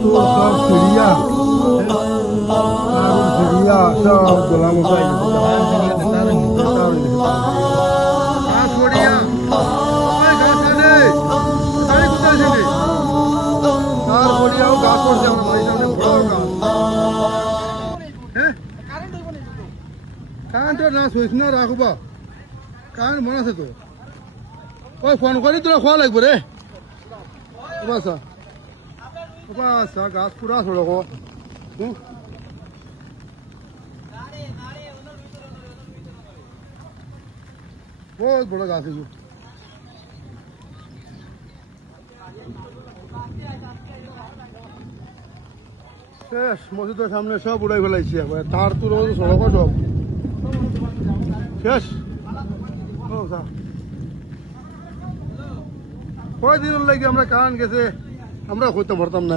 সব Syria Syria সব গোলাম কারেন্ট না শুইস না রাখবা কারেন্ট মনে আছে তো ওই ফোন করি তোরা খোয়া লাগবে রে বাসা বাসা গাছ পুরা সড়ক বহুত বড় গাছ এগুলো শেষ মসজিদের সামনে সব উড়াই ফেলাইছি একবার তার তো রোজ সড়ক সব শেষ কয়দিন লাগে আমরা কারেন্ট গেছে আমরা করতে পারতাম না